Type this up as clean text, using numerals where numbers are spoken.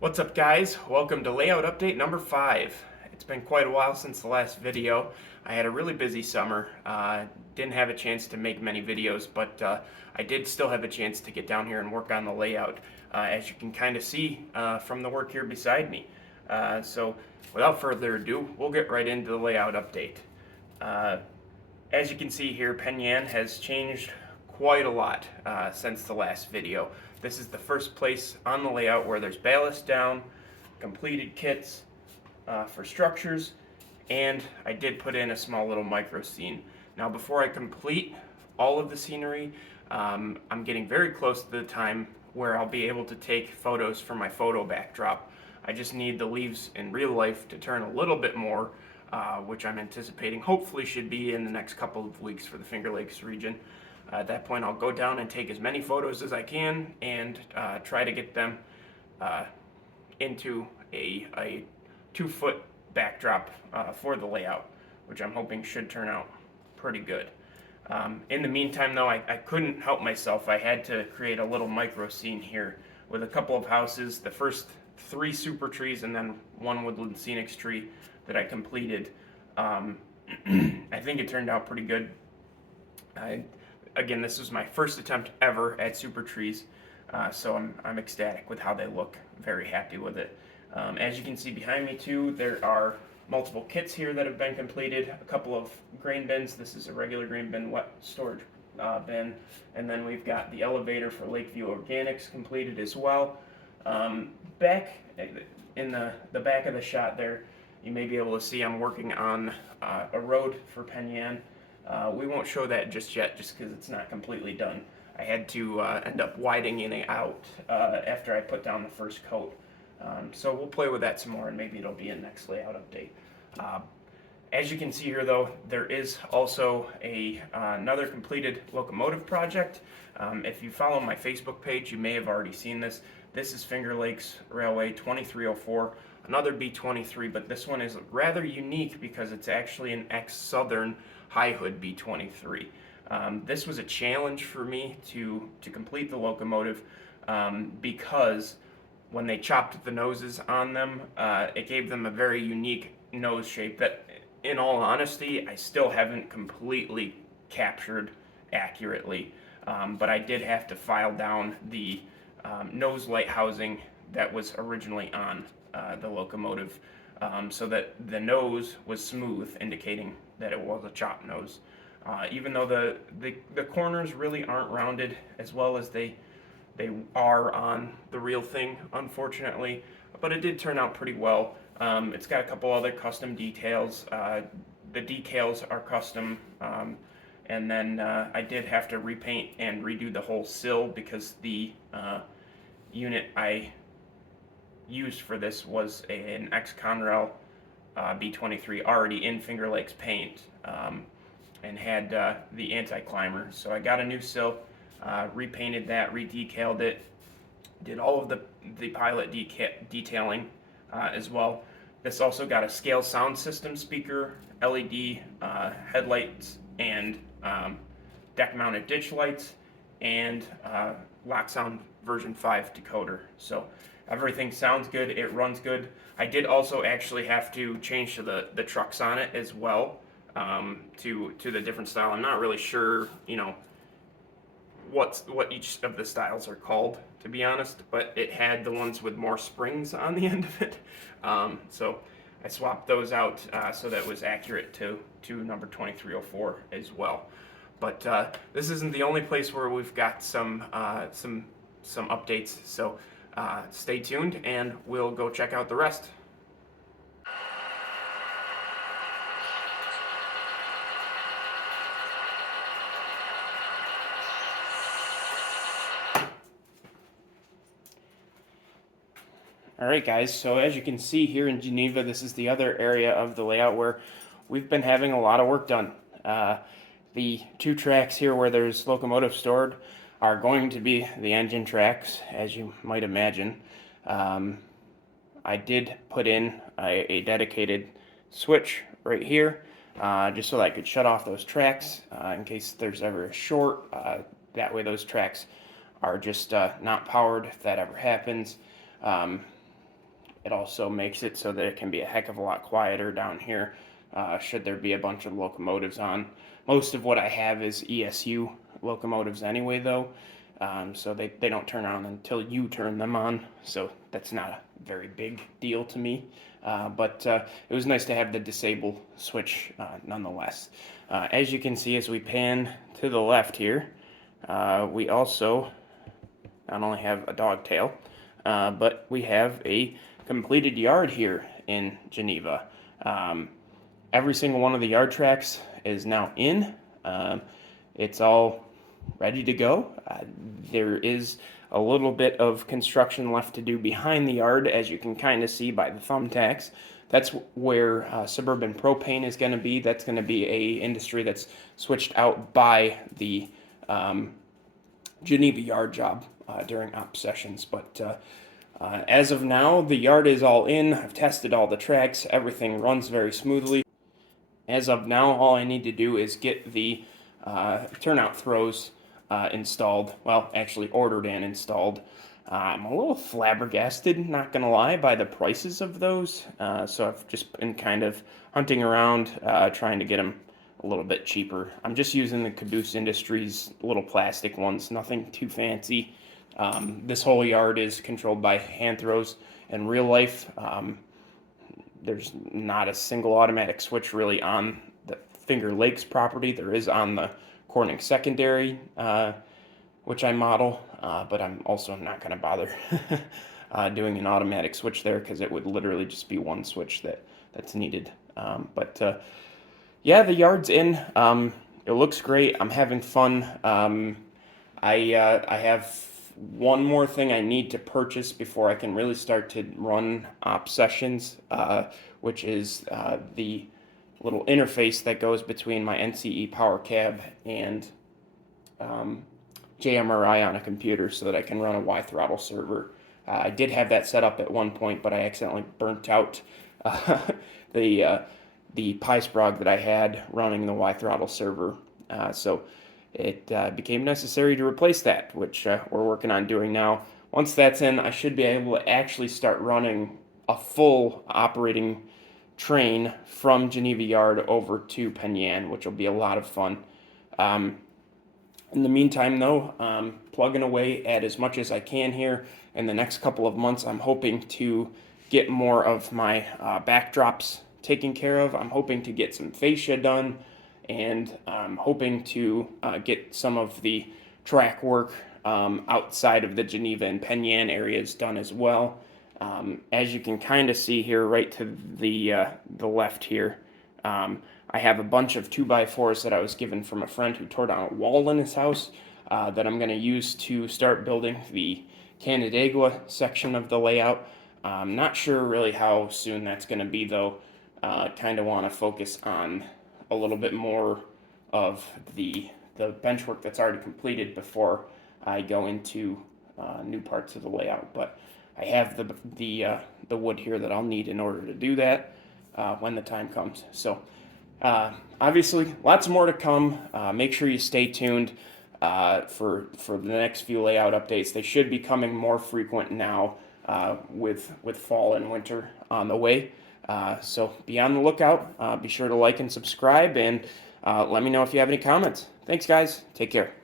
What's up, guys? Welcome to layout update number 5. It's been quite a while since the last video. I had a really busy summer. Didn't have a chance to make many videos, but I did still have a chance to get down here and work on the layout, as you can kind of see from the work here beside me. So without further ado, we'll get right into the layout update. As you can see here, Penn Yan has changed quite a lot since the last video. This is the first place on the layout where there's ballast down, completed kits for structures, and I did put in a small little micro scene. Now before I complete all of the scenery, I'm getting very close to the time where I'll be able to take photos for my photo backdrop. I just need the leaves in real life to turn a little bit more, which I'm anticipating hopefully should be in the next couple of weeks for the Finger Lakes region. At that point, I'll go down and take as many photos as I can and try to get them into a 2-foot backdrop for the layout, which I'm hoping should turn out pretty good. In the meantime, though, I couldn't help myself. I had to create a little micro scene here with a couple of houses, the first 3 super trees and then 1 woodland scenics tree that I completed. I think it turned out pretty good. Again, this was my first attempt ever at super trees, so I'm ecstatic with how they look. Very happy with it. As you can see behind me too, there are multiple kits here that have been completed. A couple of grain bins. This is a regular grain bin, wet storage bin, and then we've got the elevator for Lakeview Organics completed as well. Back in the back of the shot there, you may be able to see I'm working on a road for Penn Yan. We won't show that just yet, just because it's not completely done. I had to end up widening it out after I put down the first coat. So we'll play with that some more, and maybe it'll be in next layout update. As you can see here, though, there is also another completed locomotive project. If you follow my Facebook page, you may have already seen this. This is Finger Lakes Railway 2304, another B23, but this one is rather unique because it's actually an ex-Southern high hood B23. This was a challenge for me to complete the locomotive because when they chopped the noses on them, it gave them a very unique nose shape that, in all honesty, I still haven't completely captured accurately. But I did have to file down the nose light housing that was originally on the locomotive, so that the nose was smooth, indicating that it was a chop nose. Even though the corners really aren't rounded as well as they are on the real thing, unfortunately, but it did turn out pretty well. It's got a couple other custom details. The decals are custom, and then I did have to repaint and redo the whole sill because the unit I used for this was an ex-Conrail B23 already in Finger Lakes paint, and had the anti-climber. So I got a new sill, repainted that, redecaled it, did all of the pilot detailing as well. This also got a scale sound system speaker, LED headlights, and deck-mounted ditch lights, and Lock Sound version 5 decoder. So everything sounds good, it runs good. I did also actually have to change to the trucks on it as well, to the different style. I'm not really sure, what each of the styles are called, to be honest, but it had the ones with more springs on the end of it. So I swapped those out so that was accurate to number 2304 as well. But this isn't the only place where we've got some updates, so stay tuned and we'll go check out the rest. Alright guys, so as you can see here in Geneva, this is the other area of the layout where we've been having a lot of work done. The two tracks here where there's locomotive stored are going to be the engine tracks, as you might imagine. I did put in a dedicated switch right here, just so that I could shut off those tracks in case there's ever a short. That way those tracks are just not powered if that ever happens. It also makes it so that it can be a heck of a lot quieter down here should there be a bunch of locomotives on. Most of what I have is ESU locomotives anyway, though, so they don't turn on until you turn them on, so that's not a very big deal to me. But it was nice to have the disable switch nonetheless. As you can see, as we pan to the left here, we also not only have a dog tail, but we have a completed yard here in Geneva. Every single one of the yard tracks is now in. It's all ready to go. There is a little bit of construction left to do behind the yard, as you can kind of see by the thumbtacks. That's where Suburban Propane is going to be. That's going to be a industry that's switched out by the Geneva yard job during op sessions. But as of now, the yard is all in. I've tested all the tracks. Everything runs very smoothly. As of now, all I need to do is get the turnout throws installed. Well, actually ordered and installed. I'm a little flabbergasted, not going to lie, by the prices of those. So I've just been kind of hunting around, trying to get them a little bit cheaper. I'm just using the Caboose Industries little plastic ones, nothing too fancy. This whole yard is controlled by hand throws. In real life, there's not a single automatic switch really on the Finger Lakes property. There is on the Corning secondary, which I model, but I'm also not going to bother doing an automatic switch there because it would literally just be one switch that's needed. But yeah, the yard's in. It looks great. I'm having fun. I have one more thing I need to purchase before I can really start to run op sessions, which is the little interface that goes between my NCE power cab and JMRI on a computer so that I can run a Y-throttle server. I did have that set up at one point, but I accidentally burnt out the PySprog that I had running the Y-throttle server. So it became necessary to replace that, which we're working on doing now. Once that's in, I should be able to actually start running a full operating train from Geneva Yard over to Penn Yan, which will be a lot of fun. In the meantime, though, plugging away at as much as I can here. In the next couple of months, I'm hoping to get more of my backdrops taken care of. I'm hoping to get some fascia done, and I'm hoping to get some of the track work outside of the Geneva and Penn Yan areas done as well. As you can kind of see here, right to the left here, I have a bunch of 2x4s that I was given from a friend who tore down a wall in his house that I'm going to use to start building the Canandaigua section of the layout. I'm not sure really how soon that's going to be, though. Kind of want to focus on a little bit more of the bench work that's already completed before I go into new parts of the layout. But I have the wood here that I'll need in order to do that when the time comes. So obviously, lots more to come. Make sure you stay tuned for the next few layout updates. They should be coming more frequent now with fall and winter on the way. So be on the lookout. Be sure to like and subscribe, and let me know if you have any comments. Thanks, guys. Take care.